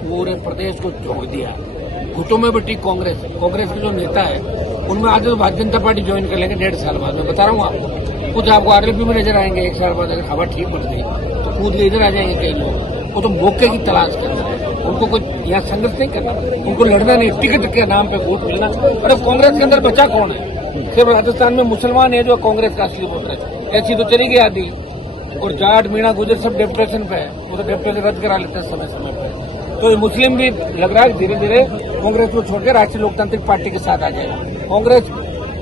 पूरे प्रदेश को झोंक दिया। घुटों में बटी कांग्रेस के जो नेता है उनमें आज तो भारतीय जनता पार्टी ज्वाइन कर लेंगे 1.5 साल बाद। मैं बता रहा हूँ आपको, कुछ आपको आरएलपी में नजर आएंगे 1 साल बाद। अगर हवा ठीक बढ़ गई तो कूद के इधर आ जाएंगे कई लोग। वो तो मौके की तलाश कर रहे हैं, उनको कुछ यहाँ संघर्ष नहीं करना, उनको लड़ना नहीं, टिकट के नाम पे वोट मिलना। और अब कांग्रेस के अंदर बचा कौन है? सिर्फ राजस्थान में मुसलमान है जो कांग्रेस का असली वोटर है। ऐसी तो चली गई आदि, और जाट मीणा गुजर सब डेपुटेशन पे है, वो तो डेपुटेशन रद्द करा लेते हैं समय समय पे। तो मुस्लिम भी लग रहा है धीरे धीरे कांग्रेस को छोड़कर राष्ट्रीय लोकतांत्रिक पार्टी के साथ आ जाएगा। कांग्रेस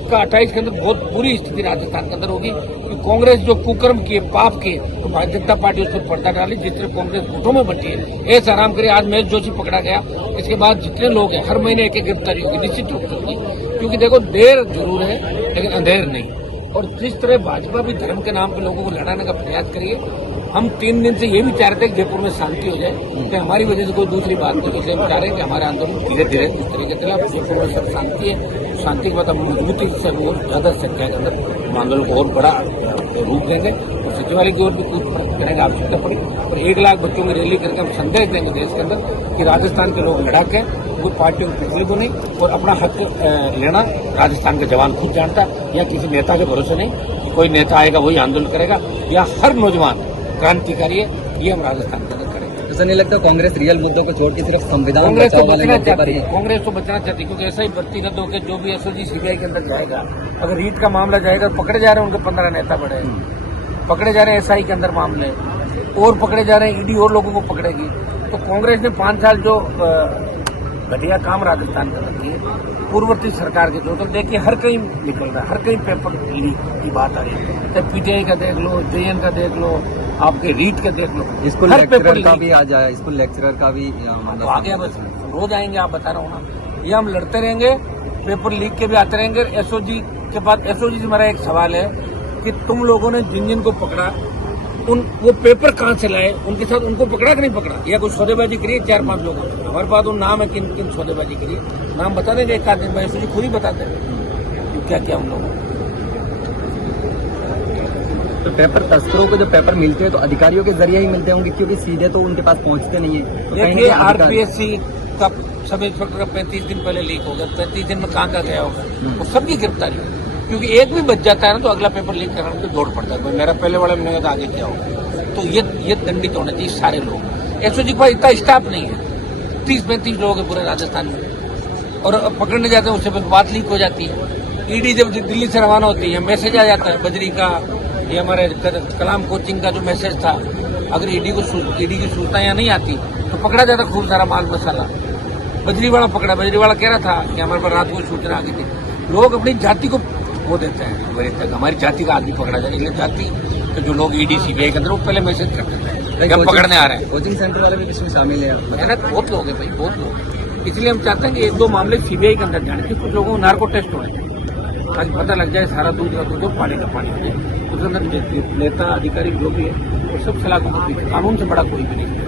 का 28 के अंदर बहुत बुरी स्थिति राजस्थान के अंदर होगी कि कांग्रेस जो कुकर्म किए, पाप किए, तो भारतीय जनता पार्टी उस पर पर्दा डाली। जिस तरह कांग्रेस घुटों में बटी है, ऐसा आराम करे। आज महेश जोशी पकड़ा गया, इसके बाद जितने लोग हैं हर महीने एक गिरफ्तारी होगी, निश्चित रूप से होगी। क्योंकि देखो देर जरूर है लेकिन अंधेर नहीं। और जिस तरह भाजपा भी धर्म के नाम पर लोगों को लड़ाने का प्रयास करिए। हम 3 दिन से ये भी चाह रहे थे कि जयपुर में शांति हो जाए, कि हमारी वजह से कोई दूसरी बात नहीं। इसलिए हम चाह रहे हैं कि हमारे आंदोलन धीरे धीरे इस तरीके से चला। जयपुर में सब शांति है, शांति के बाद हम मजबूती से और ज्यादा संख्या के अंदर आंदोलन को और बड़ा रूप देंगे। और सचिवालय की ओर भी कुछ करने की आवश्यकता पड़ी, और 1 लाख बच्चों की रैली करके हम संदेश देंगे देश के अंदर कि राजस्थान के लोग लड़ाक है, कोई पार्टियों की पिछली को नहीं, और अपना हक लेना राजस्थान का जवान खुद जानता है। या किसी नेता के भरोसे नहीं कि कोई नेता आएगा वही आंदोलन करेगा, या हर नौजवान क्रांतिकारी है, ये हम राजस्थान के अंदर करेंगे। ऐसा नहीं लगता कांग्रेस रियल मुद्दों को छोड़ के सिर्फ संविधान कांग्रेस तो बचाओ वाले बचना मुद्दे पर चाहती ही है, कांग्रेस तो बचना चाहती है। क्योंकि ऐसा ही भर्ती रद्द होकर जो भी एसओजी सीबीआई के अंदर जाएगा, अगर रीट का मामला जाएगा, पकड़े जा रहे हैं उनके 15 नेता बड़े, पकड़े जा रहे हैं एसआई के अंदर मामले, और पकड़े जा रहे हैं ईडी और लोगों को पकड़ेगी। तो कांग्रेस ने 5 साल जो घटिया काम राजस्थान कर रखी है पूर्ववर्ती सरकार के, तो देखिए हर कहीं निकल रहा है, हर कहीं पेपर लीक की बात आ रही है। चाहे पीटीआई का देख लो, जेएन का देख लो, आपके रीट का देख लो, स्कूल लेक्चरर का भी आ जाए, स्कूल लेक्चरर का भी तो आ गया। बस रोज आएंगे, आप बता रहा हूँ ना। ये हम लड़ते रहेंगे, पेपर लीक के भी आते रहेंगे। एसओजी के बाद एसओजी से मेरा एक सवाल है कि तुम लोगों ने जिन को पकड़ा वो पेपर कहाँ से लाए, उनके साथ उनको पकड़ा कि नहीं पकड़ा, या कुछ सौदेबाजी करिए 4-5 लोगों ने। हमारे पास वो नाम है, किन किन सौदेबाजी करिए, नाम बता देंगे एक आध दिन में, एसओजी खुद ही बताते हैं क्या क्या उन लोगों। तो पेपर तस्करों को जो पेपर मिलते हैं तो अधिकारियों के जरिए ही मिलते होंगे, क्योंकि सीधे तो उनके पास पहुंचते नहीं है। तो देखिए आरपीएससी का सब इंस्पेक्टर का 35 दिन पहले लीक हो गया, 35 दिन में कहाँ गया होगा, वो सबकी गिरफ्तारी। क्योंकि एक भी बच जाता है ना तो अगला पेपर लीक करने में दौड़ पड़ता है, कोई मेरा पहले वाले में तो आगे क्या होगा। तो ये दंडित होना चाहिए सारे लोग। एसओजी के पास इतना स्टाफ नहीं है, 30-35 लोग हैं पूरे राजस्थान में, और पकड़ने जाते हैं उससे बात लीक हो जाती है। ईडी जब दिल्ली से रवाना होती है मैसेज आ जाता है, बजरी का, ये हमारे कलाम कोचिंग का जो मैसेज था, अगर ईडी की सूचना यहाँ नहीं आती तो पकड़ा जाता खूब सारा माल मसाला। बजरीवाड़ा पकड़ा, बजरीवाड़ा कह रहा था कि हमारे पास रात को सूचना आ गई थी। लोग अपनी जाति को वो देते हैं, हमारी जाति का आदमी पकड़ा जाए, इसलिए जाति तो जो लोग ईडी सीबीआई के अंदर वो पहले मैसेज कर देते हैं जब पकड़ने आ रहे हैं। कोचिंग सेंटर वाले भी इसमें शामिल है, बहुत लोग हैं भाई, बहुत लोग। इसलिए हम चाहते हैं कि 1-2 मामले सीबीआई के अंदर जाने, कुछ लोगों को नार्को टेस्ट होने, आज पता लग जाए सारा दूध का दूध और पानी का पानी हो जाए। उसके अंदर नेता अधिकारी जो भी है वो सब सलाखों को पीछे, कानून से बड़ा कोई भी नहीं।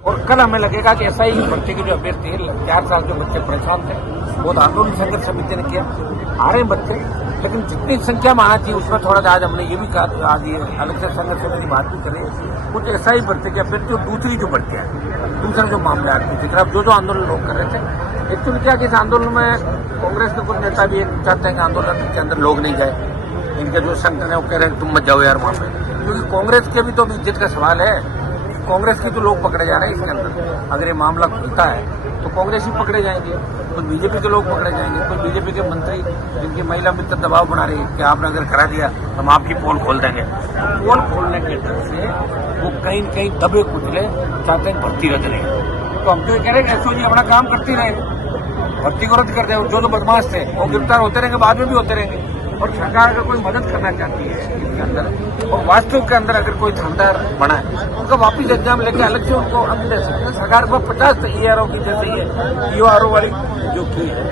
और कल हमें लगेगा कि ऐसा ही भर्ती के जो अभ्यर्थी 4 साल के बच्चे परेशान थे, बहुत आंदोलन संघर्ष समिति ने किया, आ रहे बच्चे, लेकिन जितनी संख्या में आना चाहिए उसमें थोड़ा आज हमने ये भी कहा, आज ये अलग से संघर्ष समिति बात भी करें, कुछ ऐसा ही भर्ती के अभ्यर्थी और दूसरी जो भर्तियां हैं, दूसरा जो मामला है तरफ जो आंदोलन लोग कर रहे थे। एक्चुअली क्या कि इस आंदोलन में कांग्रेस के कुछ नेता भी चाहते हैं कि आंदोलन के अंदर लोग नहीं जाए, इनके जो संगठन है वो कह रहे हैं तुम मत जाओ यार वहाँ पे, क्योंकि कांग्रेस के भी तो इज्जत का सवाल है। कांग्रेस की तो लोग पकड़े जा रहे हैं इसके अंदर, अगर ये मामला खुलता है तो कांग्रेस ही पकड़े जाएंगे, कुछ बीजेपी के लोग पकड़े जाएंगे, कुछ बीजेपी के मंत्री जिनकी महिला मित्र दबाव बना रही है कि आपने अगर करा दिया तो हम आपकी पोल खोल देंगे। तो पोल खोलने के डर से वो कहीं कहीं दबे कुचले चाहते हैं भर्ती रद्द रहे। तो हम तो ये कह रहे हैं एसओजी अपना काम करती रहे, भर्ती को रद्द कर दे, जो बदमाश थे वो गिरफ्तार होते रहेंगे, बाद में भी होते रहेंगे। और सरकार अगर कोई मदद करना चाहती है इसके अंदर, और वास्तव के अंदर अगर कोई धंधार बना है उनका वापिस एग्जाम लेके अलग से उनको हम दे सकते हैं। सरकार को 50 ERO की जैसे ये EORO वाली जो की है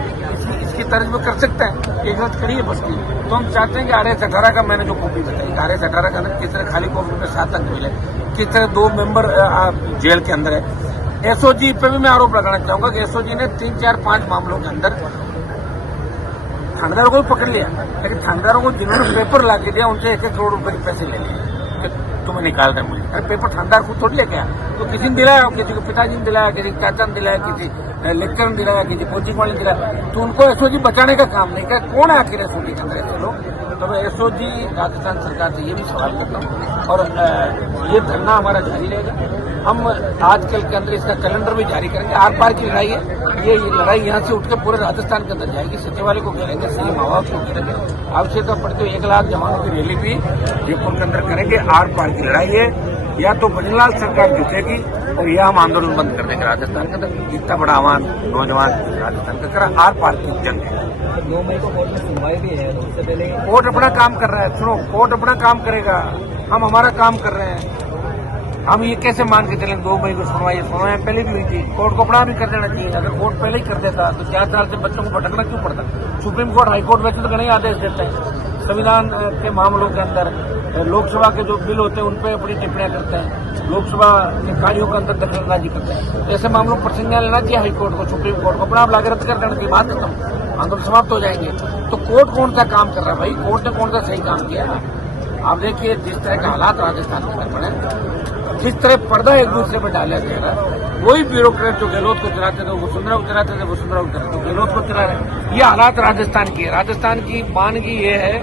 इसकी तर्ज में कर सकते हैं, एक रद्द करिए बस की। तो हम चाहते हैं कि RS-18 का मैंने जो कॉपी बताई, RS-18 का किस तरह खाली कॉपी में 7 अंक मिले, किस तरह 2 मेंबर जेल के अंदर है। एसओजी पे भी मैं आरोप लगाना चाहूंगा कि एसओजी ने 3, 4, 5 मामलों के अंदर थानेदारों को भी पकड़ लिया, लेकिन थानेदारों को जिन्होंने पेपर ला के दिया उनसे 1-1 करोड़ रुपए के पैसे ले लिए। तुम्हें निकाल रहे हैं मुझे। अरे पेपर थानेदार खुद थोड़ी लेके आया, तो किसी ने दिलाया, किसी को पिताजी ने दिलाया, किसी को चाचा ने दिलाया, किसी लेक्चर ने दिलाया, किसी कोचिंग वाले ने दिलाया, तो उनको एसओजी बचाने का काम नहीं किया। कौन है आखिर एसओजी के अंदर ऐसे लोग? तो मैं एसओजी राजस्थान सरकार से ये भी सवाल करता हूँ और ये धरना हमारा जारी रहेगा। हम आजकल के अंदर इसका कैलेंडर भी जारी करेंगे। आर पार की लड़ाई है, ये लड़ाई यहाँ से उठकर पूरे राजस्थान के अंदर जाएगी। सचिवालय को घेरेंगे, सीएम आवास को घेरेंगे, आवश्यकता पड़ते हुए 1 लाख जवानों की रैली भी जयपुर के अंदर करेंगे। आर पार की लड़ाई है, या तो बजनलाल सरकार जीतेगी और या हम आंदोलन बंद कर देंगे राजस्थान के अंदर। इतना बड़ा आह्वान नौजवान राजस्थान का करा। आर पार की जंग है। 2 मई को कोर्ट में सुनवाई भी है, तो उससे पहले कोर्ट अपना काम कर रहा है। सुनो, कोर्ट अपना काम करेगा, हम हमारा काम कर रहे हैं। हम ये कैसे मान के चलें 2 मई को सुनवाई पहले भी हुई थी। कोर्ट को अपना भी कर देना चाहिए। अगर कोर्ट पहले ही कर देता तो 4 साल से बच्चों को भटकना क्यों पड़ता? सुप्रीम कोर्ट, हाई कोर्ट वैसे तो घने आदेश देते हैं। संविधान के मामलों के अंदर लोकसभा के जो बिल होते हैं उन पर अपनी टिप्पणियां करते हैं, लोकसभा के कार्यों के अंदर दखलंदाजी करते हैं। तो ऐसे मामलों पर संज्ञान लेना चाहिए हाईकोर्ट को, सुप्रीम कोर्ट को। अपना आप लाके रद्द कर देने की बात खत्म, आंदोलन समाप्त हो जाएंगे। तो कोर्ट कौन सा काम कर रहा है भाई? कोर्ट ने कौन सा सही काम किया? आप देखिए जिस तरह के हालात राजस्थान के अंदर पड़े, जिस तरह पर्दा एक दूसरे पर डाला जा रहा है। वही ब्यूरोक्रेट जो गहलोत को चलाते थे, वसुंधरा को चलाते थे, वसुंधरा को चलाते थे, गहलोत को चला रहे। ये हालात राजस्थान की है। राजस्थान की मानगी ये है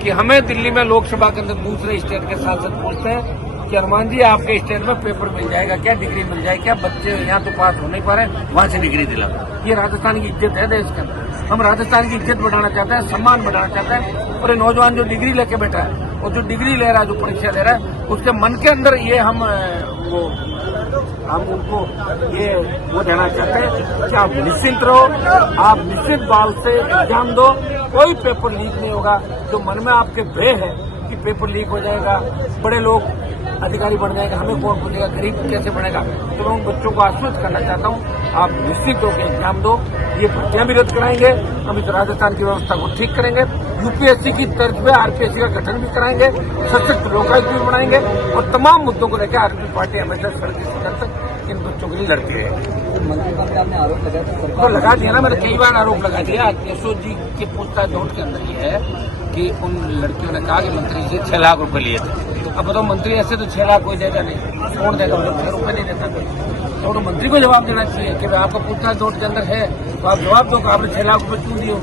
कि हमें दिल्ली में लोकसभा के अंदर दूसरे स्टेट के सांसद पूछते हैं कि हनुमान जी आपके स्टेट में पेपर मिल जाएगा क्या, डिग्री मिल जाएगी क्या, बच्चे यहाँ तो पास हो नहीं पा रहे, वहां से डिग्री दिला। ये राजस्थान की इज्जत है देश के अंदर। हम राजस्थान की इज्जत बढ़ाना चाहते हैं, सम्मान बढ़ाना चाहते हैं। और ये नौजवान जो डिग्री लेके बैठा है और जो डिग्री ले रहा है, जो परीक्षा दे रहा है, उसके मन के अंदर ये हम उनको ये वो देना चाहते हैं कि आप निश्चिंत रहो, आप निश्चित भाव से एग्जाम दो, कोई पेपर लीक नहीं होगा। जो मन में आपके भय है कि पेपर लीक हो जाएगा, बड़े लोग अधिकारी बन जाएगा, हमें कौन पूछेगा, गरीब कैसे बनेगा, तो मैं उन बच्चों को आश्वस्त करना चाहता हूँ आप निश्चित होकर एग्जाम दो। ये भर्तियां भी रद्द कराएंगे, हम इस राजस्थान की व्यवस्था को ठीक करेंगे, यूपीएससी की तर्ज पे आरपीएससी का गठन भी कराएंगे, सशक्त लोकायुक्त भी बनाएंगे और तमाम मुद्दों को लेकर आरपीएफ पार्टी हमेशा सड़क तक इन बच्चों के लिए लड़ती है। मंत्रिमंडल में आपने आरोप लगाया था, तो लगा दिया ना, मैंने कई बार आरोप लगा दिया। एसओजी के पूछताछ नोट के अंदर ये है कि उन लड़कियों ने कहा कि मंत्री से 6 लाख रुपए लिए थे। अब बताओ, मंत्री ऐसे तो 6 लाख कोई देगा नहीं, कौन देगा? 6 रुपए नहीं देता कोई। तो मंत्री को जवाब देना चाहिए कि आपका पूछताछ नोट के अंदर है, तो आप जवाब दो कि आपने 6 लाख रुपए क्यों दिए।